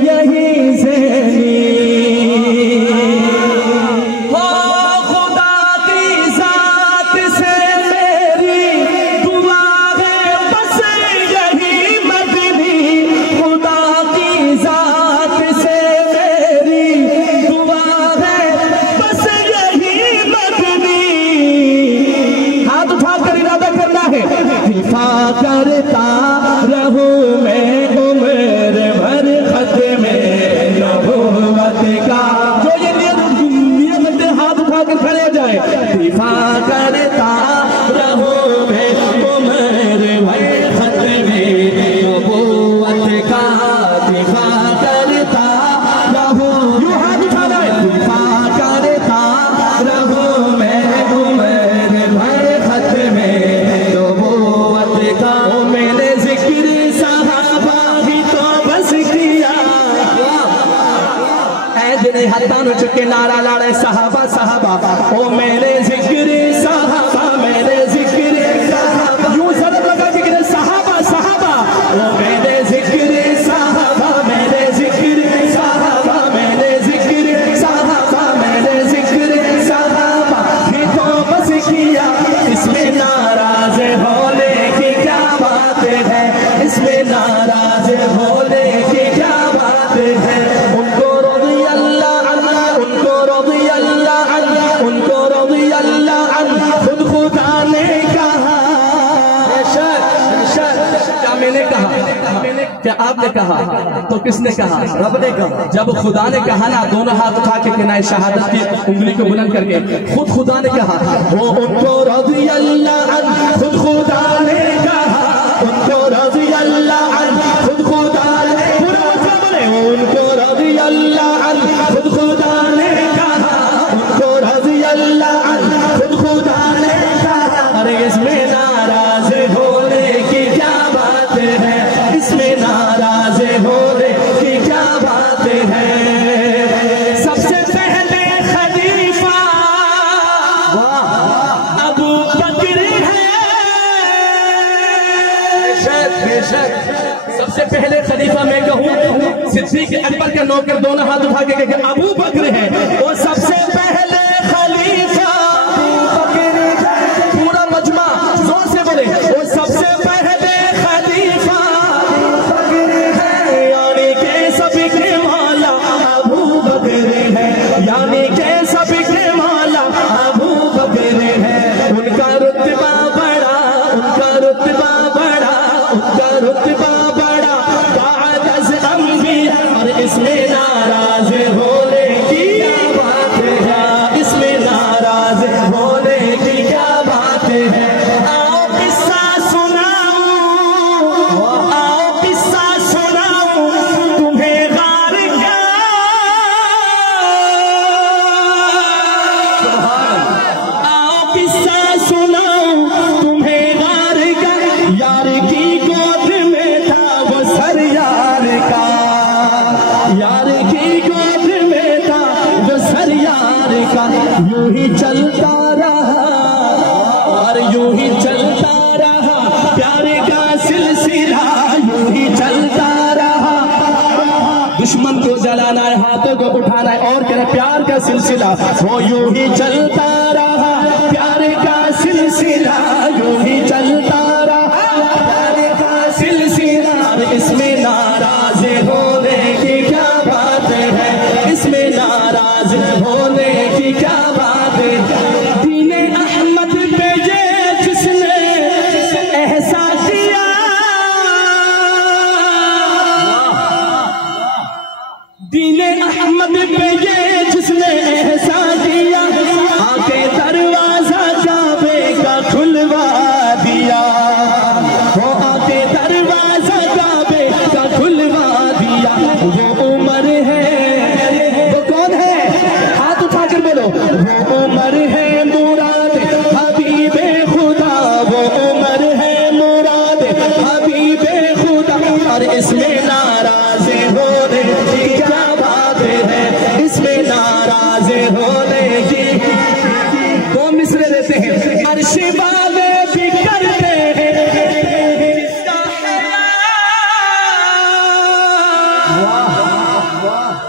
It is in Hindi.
यही ज़हनी हो खुदा की ज़ात से मेरी दुआ है बस यही मदनी खुदा की ज़ात से मेरी दुआ है बस यही मदनी हाथ उठाकर इरादा करना है दिफा करता रहूं मैं उम्र भर ख़त्मे नबूवत का जो ये नियत हाथ उठा कर खड़े जाए दिफा करता रहूं मैं उम्र भर ख़त्मे नबूवत का दिफा करता रहूं यूं हाथ उठाना है दिफा करता रहूं मैं उम्र भर ख़त्मे नबूवत का मैंने ज़िक्र सहाबा ही तो बस किया ऐ दिन हत्तान चुके नारा लाड़े सहाबा सहाबा ओ मैंने ज़िक्र सहाबा मैंने ज़िक्र सहाबा यूं ज़रूर लगा ज़िक्र सहाबा सहाबा ओ मैंने ज़िक्र सहाबा मैंने ज़िक्र सहाबा मैंने ज़िक्र सहाबा मैंने ज़िक्र सहाबा ही तो बस किया इसमें नाराज़ होने की क्या बात है इसमें नाराज़ होने की क्या बात है उनको रज़ी अल्लाह अन्हा उनको रज़ी अल्लाह अन्हा उनको रज़ी अल्लाह अन्हा खुद खुदा ने कहा क्या मैंने कहा क्या आपने कहा तो किसने कहा रब ने कहा जब खुदा ने कहा ना दोनों हाथ उठा के किनारे शहादत की उंगली को बुलंद करके खुद खुदा ने कहा वो उनको रज़ी अल्लाह अन्हा खुद खुदा ने कहा उनको रज़ी अल्लाह अन्हा खुद खुदा ने पूरा मतलब बोले उनको रज़ी अल्लाह अन्हा खुद खुदा ने कहा उनको रज़ी अल्लाह अन्हा खुद खुदा ने कहा अरे इसमें नाराज़ होने की क्या बात है इसमें नाराज़ होने की क्या बात है सबसे पहले खलीफा अबू बकर है सबसे पहले खलीफा मैं कहूँ सिद्दीक़ अकबर का नौकर दोनों हाथ उठा के कहे अबू बकर है और सबसे पहले खलीफा अबू बकर है पूरा मजमा जोर से बोले और सबसे पहले खलीफा अबू बकर है यानी के सबके मौला अबू बकर है यानी के सबके मौला अबू बकर है उनका रुतबा बड़ा उनका रुतबा बड़ा उनका रुतबा बड़ा बाद अज़ अंबिया और इसमें नाराज़ होने की क्या बात है इसमें नाराज़ होने की क्या बात है आओ किस्सा सुनाऊं तुम्हें गार का आओ किस्सा सुनाऊं तुम्हें गार का यार की गोद में था वो सर यार का यार की गोद में था वो सर यार का यूं ही चलता रहा और यूं ही चलता रहा प्यार का सिलसिला यूं ही चलता रहा दुश्मन को जलाना है हाथों को उठाना है और क्या प्यार का सिलसिला वो यूं ही चलता रहा प्यार का सिलसिला यूं ही चलता रहा प्यार का सिलसिला इसमें नाराज़ होने की क्या बात है इसमें नाराज़ होने की क्या बात है दीने अहमद पे ये जिसने एहसास किया दीने अहमद पे ये जिसने एहसास किया आके दरवाजा काबे का खुलवा दिया वो आके दरवाजा काबे का खुलवा दिया वो उमर है वो कौन है हाथ उठा कर बोलो वो उमर है मुराद हबीबे खुदा वो उमर है मुराद हबीबे खुदा और इसमें नाराज़ होने की क्या बात है इसमें नाराज़ होने की दो मिसरे देते हैं अर्श वाले भी करते हैं इसका